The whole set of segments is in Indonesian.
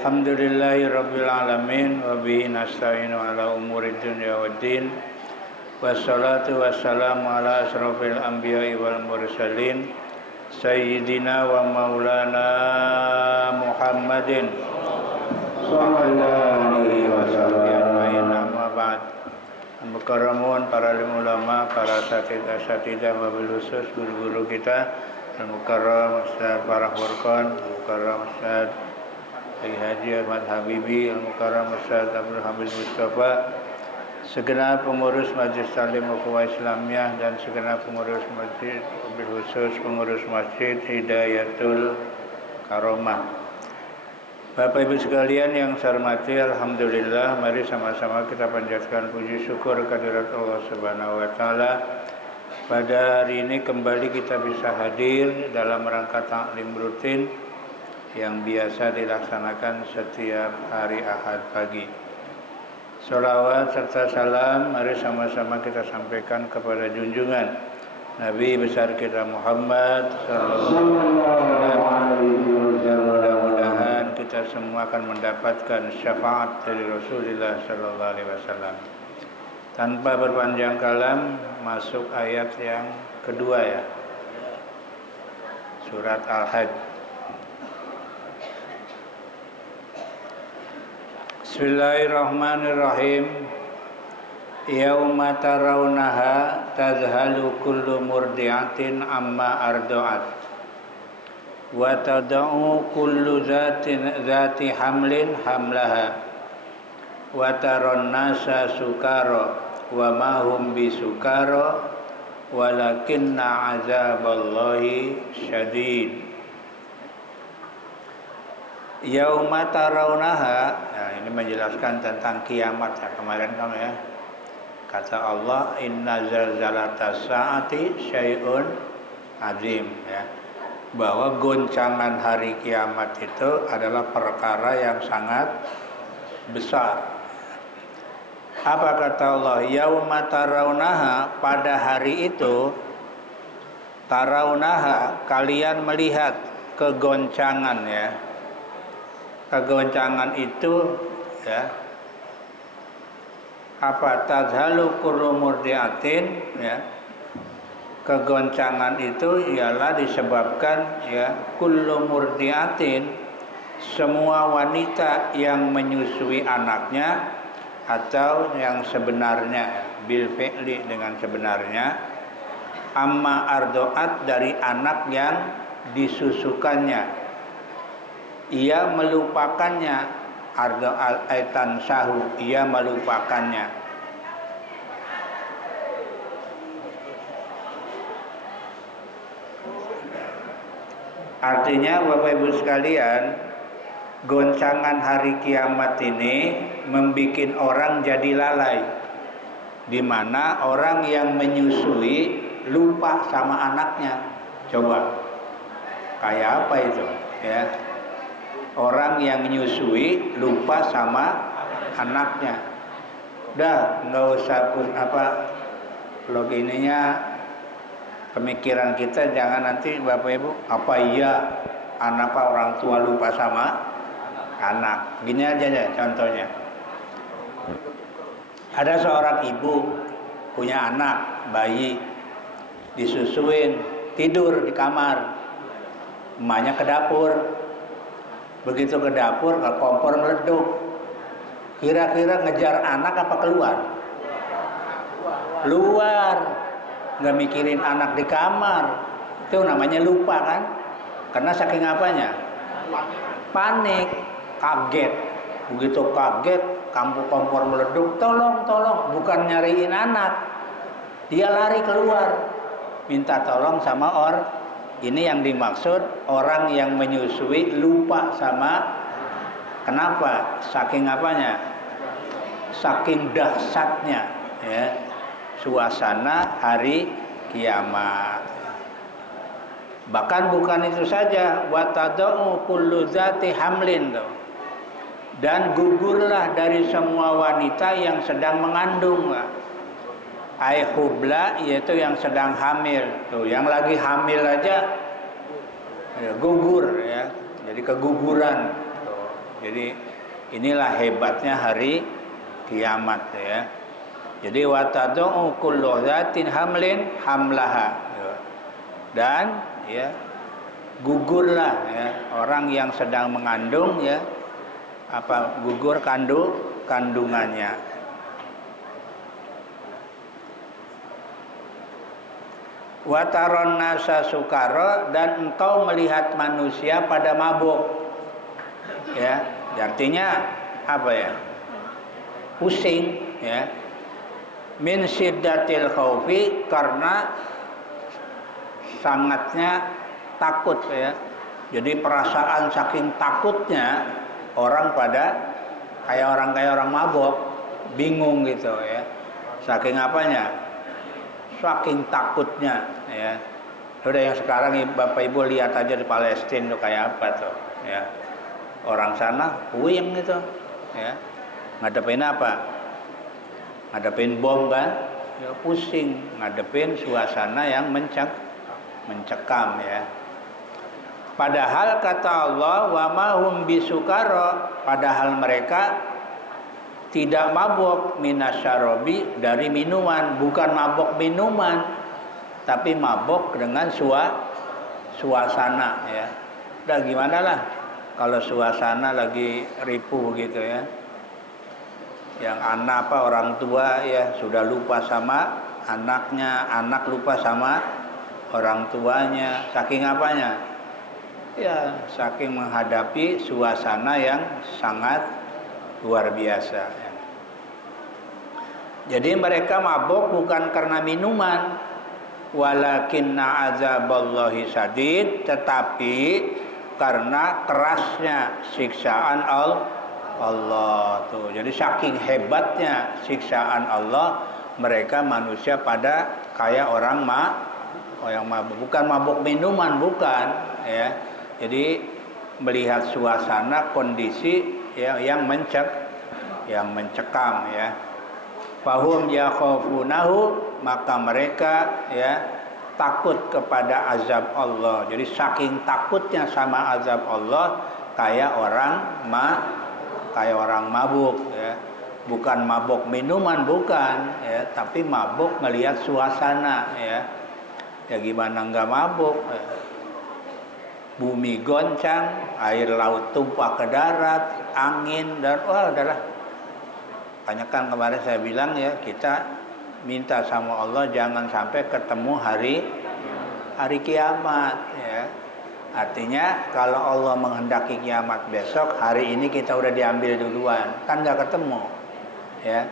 Alhamdulillahirabbil alamin wa bihi nasta'inu ala umuri dunya waddin. Wassalatu wassalamu ala asrofil anbiya'i wal mursalin sayyidina wa maulana Muhammadin sallallahu alaihi wasallam. Amma ba'd. Mukarramun para ulama, para asatidzah wabil khusus guru-guru kita, al-mukarram Ustaz Farah Furqan, al-mukarram Ustaz Haji Ahmad Habibi, al-mukarram Ustaz Abdul Hamid Mustafa, segenap pengurus Majelis Taklim Ukhuwah Islamiyah dan segenap pengurus masjid, wabil khusus pengurus Masjid Hidayatul Karomah. Bapak Ibu sekalian yang saya hormati, alhamdulillah, mari sama-sama kita panjatkan puji syukur kehadirat Allah Subhanahu wa taala. Pada hari ini kembali kita bisa hadir dalam rangka taklim rutin yang biasa dilaksanakan setiap hari Ahad pagi. Sholawat serta salam mari sama-sama kita sampaikan kepada junjungan Nabi besar kita Muhammad sallallahu alaihi wasallam. Mudah-mudahan kita semua akan mendapatkan syafaat dari Rasulullah sallallahu alaihi wasallam. Tanpa berpanjang kalam, masuk ayat yang kedua ya. Surat Al-Hajj. Bismillahirrahmanirrahim. Yauma tarawunaha tadhalu kullu murdi'atin amma arda'at wa tada'u kullu zati hamlin hamlaha wa taron nasa sukara wa ma hum bisukara walakinna azaballahi syadid. Yauma tarawunaha, nah ini menjelaskan tentang kiamat ya, kemarin kamu ya. Kata Allah, inna zalzalatas saati syai'un azim ya. Bahwa goncangan hari kiamat itu adalah perkara yang sangat besar. Apa kata Allah? Yauma tarawunaha, pada hari itu tarawunaha, kalian melihat kegoncangan ya. Kegoncangan itu ya, apa tadhalu kullu murdiatin ya, kegoncangan itu ialah disebabkan ya kullu murdiatin, semua wanita yang menyusui anaknya atau yang sebenarnya bil fi'li dengan sebenarnya, amma ardoat dari anak yang disusukannya, ia melupakannya, ardo al-aitan sahu, ia melupakannya. Artinya Bapak Ibu sekalian, goncangan hari kiamat ini membikin orang jadi lalai, di mana orang yang menyusui lupa sama anaknya. Coba kayak apa itu ya? Orang yang menyusui lupa sama anaknya. Dah nggak usah log ininya, pemikiran kita jangan nanti Bapak Ibu, apa iya anak apa orang tua lupa sama anak. Gini aja ya contohnya. Ada seorang ibu punya anak bayi, disusuin, tidur di kamar, emaknya ke dapur. Begitu ke dapur, kompor meleduk. Kira-kira ngejar anak apa keluar? Keluar. Nggak mikirin anak di kamar. Itu namanya lupa kan? Karena saking apanya? Panik, kaget. Begitu kaget, kompor meleduk, tolong, bukan nyariin anak. Dia lari keluar, minta tolong sama orang. Ini yang dimaksud orang yang menyusui lupa sama, kenapa? Saking apanya? Saking dahsyatnya ya, suasana hari kiamat. Bahkan bukan itu saja, wa tada'u kullu zati hamlin tuh. Dan gugurlah dari semua wanita yang sedang mengandung. Hubla, yaitu yang sedang hamil. Tuh, yang lagi hamil aja ya, gugur ya. Jadi keguguran. Tuh. Jadi inilah hebatnya hari kiamat ya. Jadi watad'u kullu dzatin hamlin hamlaha. Dan ya gugurlah ya orang yang sedang mengandung ya gugur kandungannya. Wataron nasa sukara, dan engkau melihat manusia pada mabuk. Ya, artinya apa ya? Pusing ya. Min syiddatil khaufi, karena sangatnya takut ya. Jadi perasaan saking takutnya orang pada kayak orang mabuk, bingung gitu ya. Saking apanya? Saking takutnya ya. Udah yang sekarang Bapak Ibu lihat aja di Palestina tuh kayak apa tuh ya. Orang sana puyeng gitu ya. Ngadepin apa? Ngadepin bom kan, ya pusing. Ngadepin suasana yang mencekam ya. Padahal kata Allah, wa ma hum bisukara, padahal mereka tidak mabuk minasyarobi, dari minuman, bukan mabuk minuman, tapi mabuk dengan suasana ya. Udah gimana lah kalau suasana lagi ripuh gitu ya. Yang anak orang tua ya sudah lupa sama anaknya, anak lupa sama orang tuanya, saking apanya? Ya, saking menghadapi suasana yang sangat luar biasa ya. Jadi mereka mabuk bukan karena minuman, walakinna azaballahi sadid, tetapi karena kerasnya siksaan Allah tuh. Jadi saking hebatnya siksaan Allah, mereka manusia pada kayak orang mabuk, bukan mabuk minuman, bukan ya. Jadi melihat suasana kondisi ya, yang mencekam ya. Fahum yakhafunahu, maka mereka ya takut kepada azab Allah. Jadi saking takutnya sama azab Allah, kayak orang mabuk ya. Bukan mabuk minuman, bukan ya, tapi mabuk melihat suasana ya. Ya gimana enggak mabuk ya. Bumi goncang, air laut tumpah ke darat, angin, dan udahlah. Makanya kan kemarin saya bilang ya, kita minta sama Allah jangan sampai ketemu hari kiamat ya. Artinya kalau Allah menghendaki kiamat besok, hari ini kita udah diambil duluan, kan nggak ketemu ya.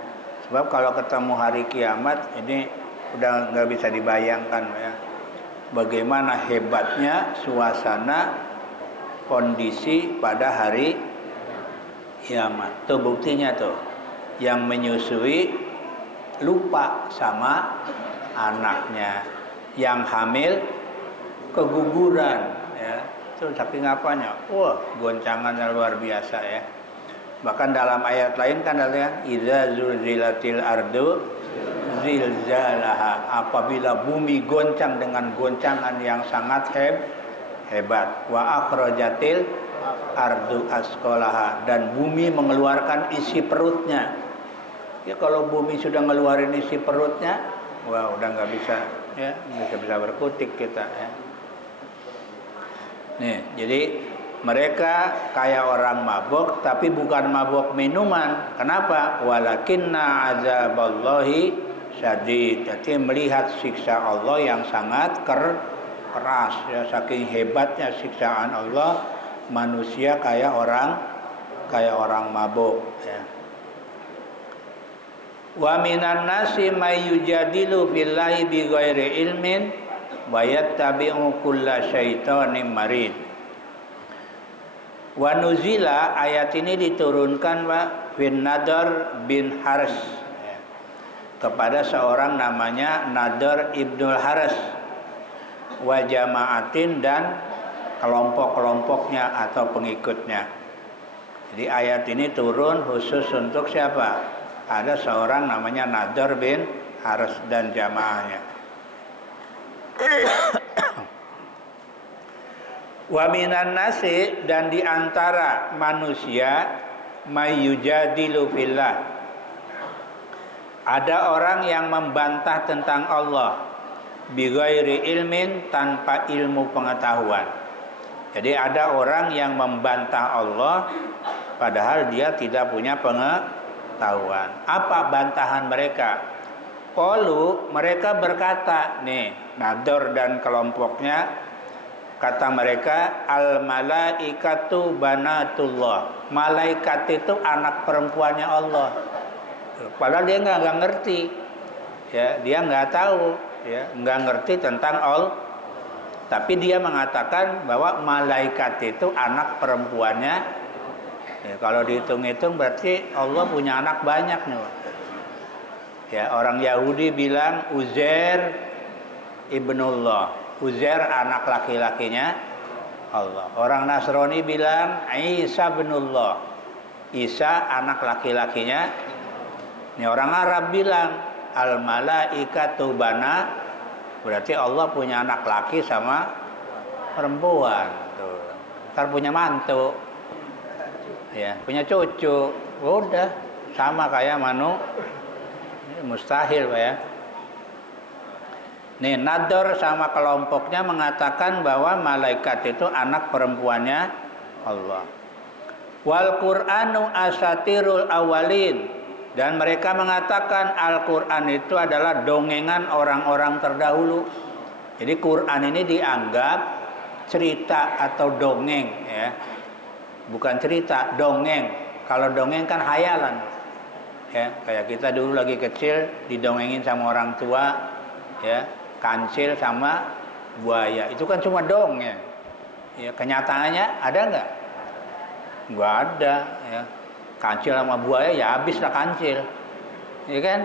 Sebab kalau ketemu hari kiamat ini udah nggak bisa dibayangkan ya, bagaimana hebatnya suasana kondisi pada hari kiamat. Tuh buktinya tuh, yang menyusui lupa sama anaknya, yang hamil keguguran ya. Itu saking apanya? Wah, goncangannya luar biasa ya. Bahkan dalam ayat lain kan ada idza zulzilatil ardu zilzalaha, apabila bumi goncang dengan goncangan yang sangat hebat. Wa akhrajatil ardu asqalaha, dan bumi mengeluarkan isi perutnya. Ya kalau bumi sudah ngeluarin isi perutnya, wah udah nggak bisa ya, bisa berkutik kita ya. Nih, jadi mereka kayak orang mabuk, tapi bukan mabuk minuman. Kenapa? Walakinna azaballahi syadid. Jadi melihat siksa Allah yang sangat keras ya, saking hebatnya siksaan Allah, manusia kayak orang mabuk ya. Wa minan nasi may yujadilu billahi bighairi ilmin wa yattabi'u kulla syaitanin marid. Wa nuzila, ayat ini diturunkan Pak bin Nadar bin Haris ya, kepada seorang namanya Nadar ibnul Haris, wa jama'atin, dan kelompok-kelompoknya atau pengikutnya. Jadi ayat ini turun khusus untuk siapa? Ada seorang namanya Nadar bin Haris dan jamaahnya. Wa minan nasi, dan di antara manusia, mayyujadilu fillah, ada orang yang membantah tentang Allah bighairi ilmin, tanpa ilmu pengetahuan. Jadi ada orang yang membantah Allah padahal dia tidak punya pengetahuan. Apa bantahan mereka? Qalu, mereka berkata, nih Nador dan kelompoknya, kata mereka, al malaikatu banatullah, malaikat itu anak perempuannya Allah. Padahal dia nggak ngerti, ya, dia nggak tahu, ya, nggak ngerti tentang Allah. Tapi dia mengatakan bahwa malaikat itu anak perempuannya. Ya, kalau dihitung-hitung berarti Allah punya anak banyak nih. Ya, orang Yahudi bilang Uzair ibnullah, Uzair anak laki-lakinya Allah. Orang Nasrani bilang Isa ibnullah, Isa anak laki-lakinya. Ini orang Arab bilang al malaikatu bana, berarti Allah punya anak laki sama perempuan. Tuh. Ntar punya mantu, ya, punya cucu, udah sama kayak mustahil, Pak, ya. Nih Nador sama kelompoknya mengatakan bahwa malaikat itu anak perempuannya Allah. Wal Qur'anu asatirul awalin, dan mereka mengatakan Al-Qur'an itu adalah dongengan orang-orang terdahulu. Jadi Qur'an ini dianggap cerita atau dongeng, ya. Bukan cerita, dongeng. Kalau dongeng kan hayalan. Ya, kayak kita dulu lagi kecil didongengin sama orang tua, ya, kancil sama buaya, itu kan cuma dongeng. Ya, kenyataannya ada nggak? Nggak ada, ya. Kancil sama buaya ya habis lah kancil, ya kan?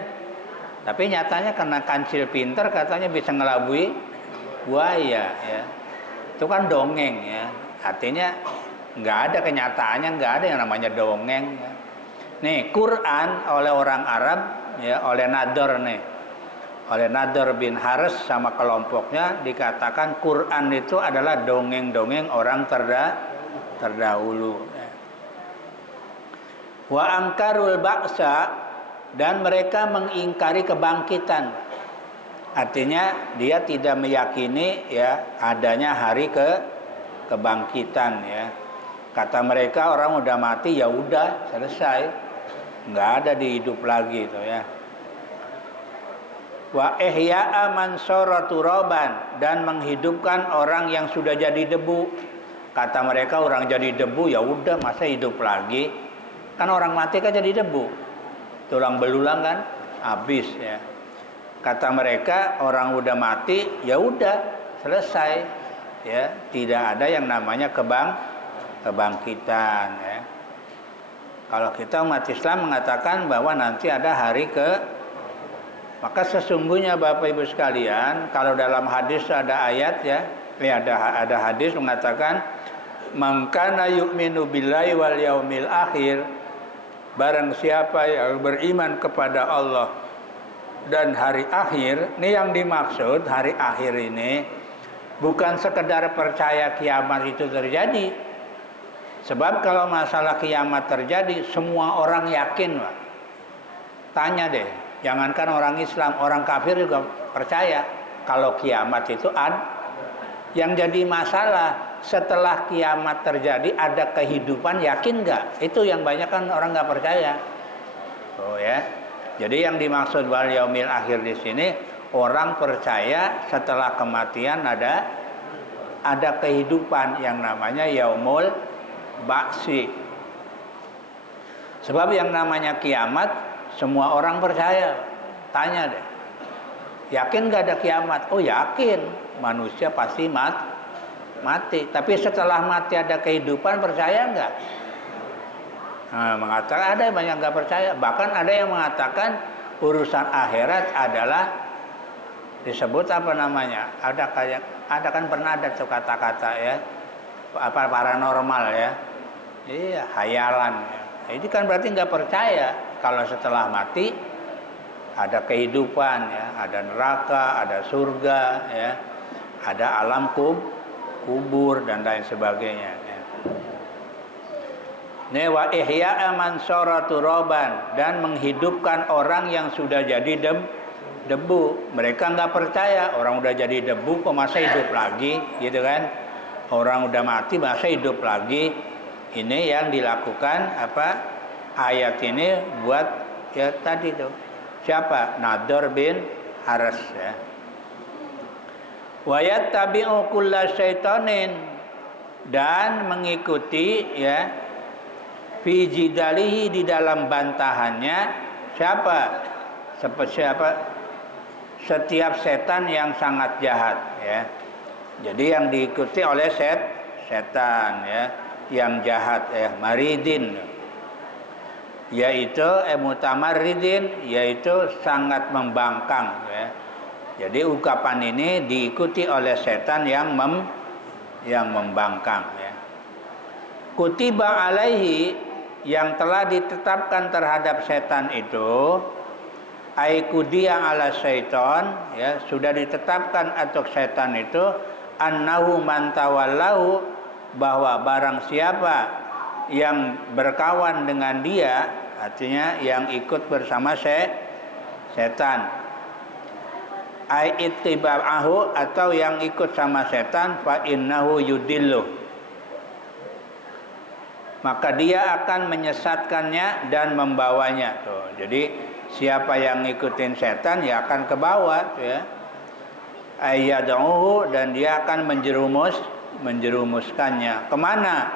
Tapi nyatanya karena kancil pinter katanya bisa ngelabui buaya, ya. Itu kan dongeng, ya. Artinya nggak ada kenyataannya, nggak ada yang namanya dongeng, ya. Nih Quran oleh orang Arab, ya, oleh Nador nih, oleh Nador bin Haris sama kelompoknya dikatakan Quran itu adalah dongeng-dongeng orang terdahulu. Wa angkarul ba'sa, dan mereka mengingkari kebangkitan. Artinya dia tidak meyakini, ya, adanya hari kebangkitan, ya. Kata mereka orang udah mati ya udah selesai, nggak ada dihidup lagi itu, ya. Wa ihya'a man sara turaban, dan menghidupkan orang yang sudah jadi debu. Kata mereka orang jadi debu ya udah masa hidup lagi, kan orang mati kan jadi debu, tulang belulang kan habis, ya. Kata mereka orang udah mati ya udah selesai, ya, tidak ada yang namanya kebangkitan, ya. Kalau kita umat Islam mengatakan bahwa nanti ada hari maka sesungguhnya Bapak Ibu sekalian, kalau dalam hadis ada ayat, ya, ada hadis mengatakan man kana yu'minu billahi wal yaumil akhir, barang siapa yang beriman kepada Allah dan hari akhir. Ini yang dimaksud hari akhir ini bukan sekedar percaya kiamat itu terjadi. Sebab kalau masalah kiamat terjadi semua orang yakin, Pak. Tanya deh, jangankan orang Islam, orang kafir juga percaya kalau kiamat itu ada. Yang jadi masalah setelah kiamat terjadi ada kehidupan, yakin nggak? Itu yang banyak kan orang nggak percaya. Oh, ya. Jadi yang dimaksud wal yaumil akhir di sini orang percaya setelah kematian ada kehidupan yang namanya yaumul ba'si. Sebab yang namanya kiamat semua orang percaya. Tanya deh, yakin gak ada kiamat? Oh yakin, manusia pasti mati. Tapi setelah mati ada kehidupan, percaya nggak? Nah, mengatakan ada yang banyak nggak percaya. Bahkan ada yang mengatakan urusan akhirat adalah disebut apa namanya? Ada kan pernah ada tuh kata-kata, ya, apa paranormal, ya. Iya, hayalan, ya. Ini kan berarti nggak percaya kalau setelah mati ada kehidupan, ya, ada neraka, ada surga, ya, ada alam kubur dan lain sebagainya. Ya. Wa ihya'a man sara turaban, dan menghidupkan orang yang sudah jadi debu. Mereka nggak percaya orang udah jadi debu kok masa hidup lagi, gitu kan? Orang udah mati masa hidup lagi. Ini yang dilakukan ayat ini buat ya tadi tuh. Siapa? Nadhr bin Haris ya. Wa yattabi'u kulla syaitanin, dan mengikuti ya fi jidalihi, di dalam bantahannya siapa? Setiap setan yang sangat jahat ya. Jadi yang diikuti oleh setan ya, yang jahat ya, maridin, yaitu mutamarridin, yaitu sangat membangkang ya. Jadi ungkapan ini diikuti oleh setan yang membangkang ya. Kutiba alaihi, yang telah ditetapkan terhadap setan itu, aikudiya ala syaitan ya, sudah ditetapkan untuk setan itu, annahu man tawallahu, bahwa barang siapa yang berkawan dengan dia, artinya yang ikut bersama setan, ai ittiba'ahu, atau yang ikut sama setan, fa innahu yudillu, maka dia akan menyesatkannya dan membawanya. Tuh. Jadi siapa yang ngikutin setan ya akan ke bawah ya. Ayyad'uhu, dan dia akan menjerumuskannya. Kemana?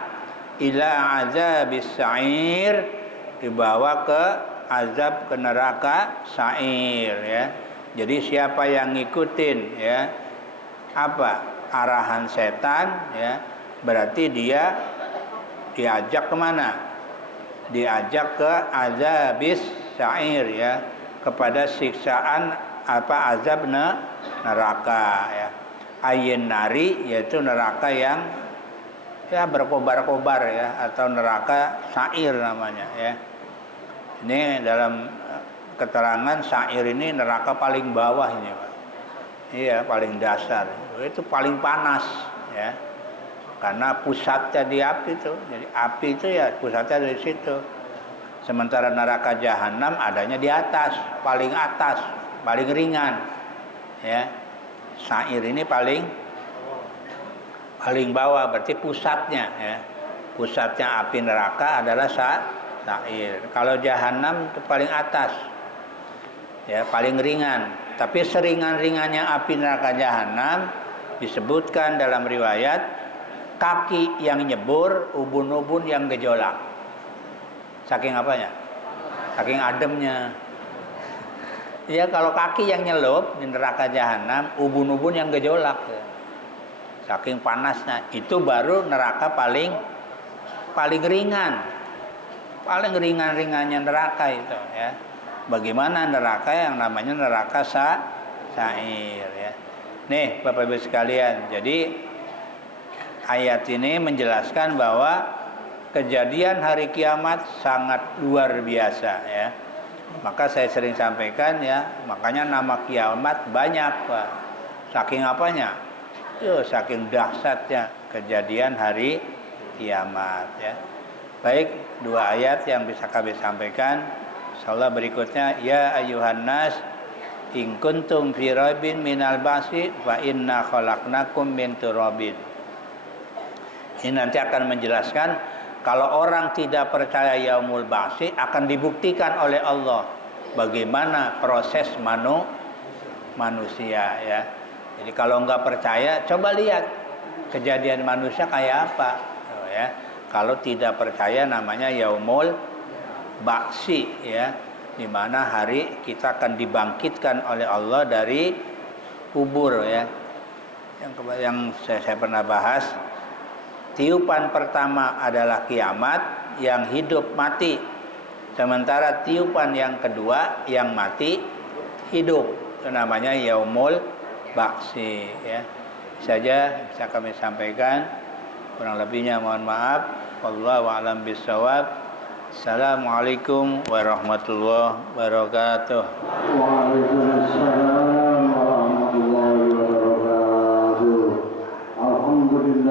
Ila azabis sa'ir, dibawa ke azab, ke neraka sa'ir ya. Jadi siapa yang ngikutin ya arahan setan ya, berarti dia diajak kemana? Diajak ke azabis sa'ir ya, kepada siksaan azab neraka ya. Ayin nari, yaitu neraka yang ya berkobar-kobar ya, atau neraka sa'ir namanya ya. Ini dalam keterangan sa'ir ini neraka paling bawah ini Pak. Iya, paling dasar. Itu paling panas ya. Karena pusatnya di api itu. Jadi api itu ya pusatnya dari situ. Sementara neraka jahanam adanya di atas, paling ringan. Ya. Sa'ir ini paling bawah, berarti pusatnya ya. Pusatnya api neraka adalah sa'ir. Kalau jahanam itu paling atas. Ya, paling ringan. Tapi seringan-ringannya api neraka jahanam disebutkan dalam riwayat kaki yang nyebur, ubun-ubun yang gejolak. Saking apanya? Saking ademnya. Ya, kalau kaki yang nyelup di neraka jahanam, ubun-ubun yang gejolak. Saking panasnya, itu baru neraka paling ringan. Paling ringan-ringannya neraka itu ya. Bagaimana neraka yang namanya neraka sa'ir ya. Nih, Bapak Ibu sekalian, jadi ayat ini menjelaskan bahwa kejadian hari kiamat sangat luar biasa ya. Maka saya sering sampaikan ya, makanya nama kiamat banyak Pak. Saking apanya? Saking dahsyatnya kejadian hari kiamat ya. Baik, dua ayat yang bisa kami sampaikan. Insyaallah berikutnya, ya ayyuhan nas in kuntum fi raibin minal ba'si fa inna khalaqnakum min turabin. Ini nanti akan menjelaskan kalau orang tidak percaya yaumul ba'si, akan dibuktikan oleh Allah bagaimana proses manusia ya. Jadi kalau nggak percaya, coba lihat kejadian manusia kayak apa ya. Kalau tidak percaya namanya yaumul ba'si ya, di mana hari kita akan dibangkitkan oleh Allah dari kubur ya. Yang saya pernah bahas, tiupan pertama adalah kiamat, yang hidup mati. Sementara tiupan yang kedua, yang mati hidup. Itu namanya yaumul ba'si ya. Saja bisa kami sampaikan. Kurang lebihnya mohon maaf. Wallahu a'lam bishawab. Assalamualaikum warahmatullahi wabarakatuh. Waalaikumsalam warahmatullahi wabarakatuh. Alhamdulillah.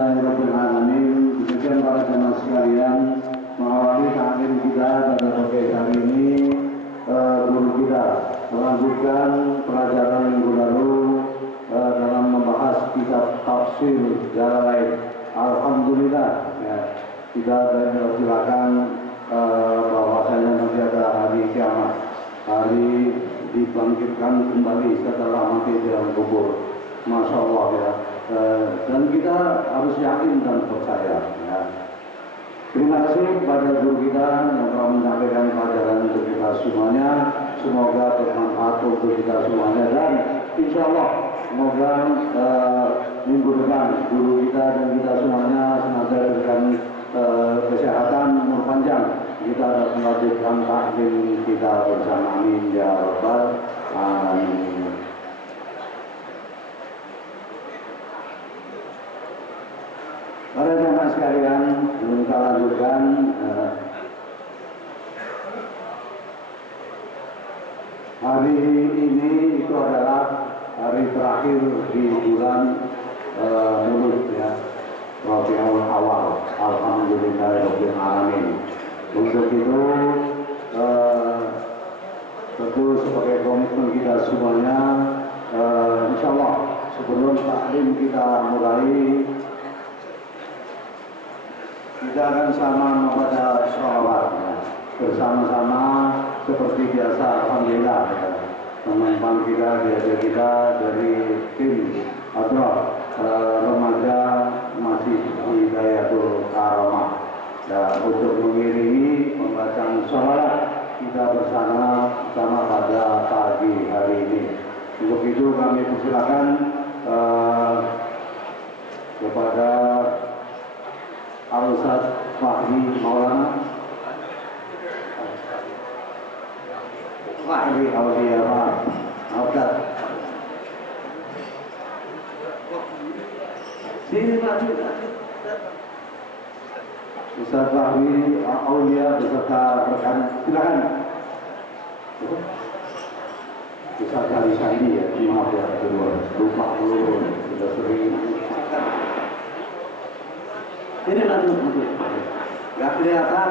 melanjutkan pelajaran minggu lalu dalam membahas kitab tafsir Jalalain. Alhamdulillah ya, kita dipersilakan bahwasanya nanti ada hari kiamat, hari dibangkitkan kembali setelah mati di dalam kubur. Masya Allah ya. Dan kita harus yakin dan percaya ya. Terima kasih kepada guru kita yang telah menyampaikan pelajaran untuk kita semuanya. Semoga bermanfaat untuk kita semuanya, dan insya Allah semoga minggu depan guru kita dan kita semuanya senantiasa diberikan kesehatan, umur panjang. Kita dapat melanjutkan taklim kita bersama. Amin ya rabbal alamin. Para jemaah sekalian, belum kita lanjutkan. Hari ini itu adalah hari terakhir di bulan Mulud ya, Rabiul Awal. Alhamdulillahirabbil alamin. Untuk itu tentu sebagai komitmen kita semuanya, insya Allah sebelum taklim kita mulai, kita akan sama membaca sholawat ya, bersama-sama seperti biasa. Alhamdulillah ya, teman-teman kita, diajak kita dari tim atau remaja masih Hidayatul Karamah ya, untuk mengiringi pembacaan sholawat kita bersama pada pagi hari ini. Untuk itu kami persilakan kepada Al-Ustaz Fahmi Maulana Fahmi Aulia Ustaz. Sini maju Ustaz Fahmi Aulia beserta rekan, silakan. Ustaz Ali Sandi ya, maaf ya, lupa dulu, sudah sering. Ini maju, nggak kelihatan.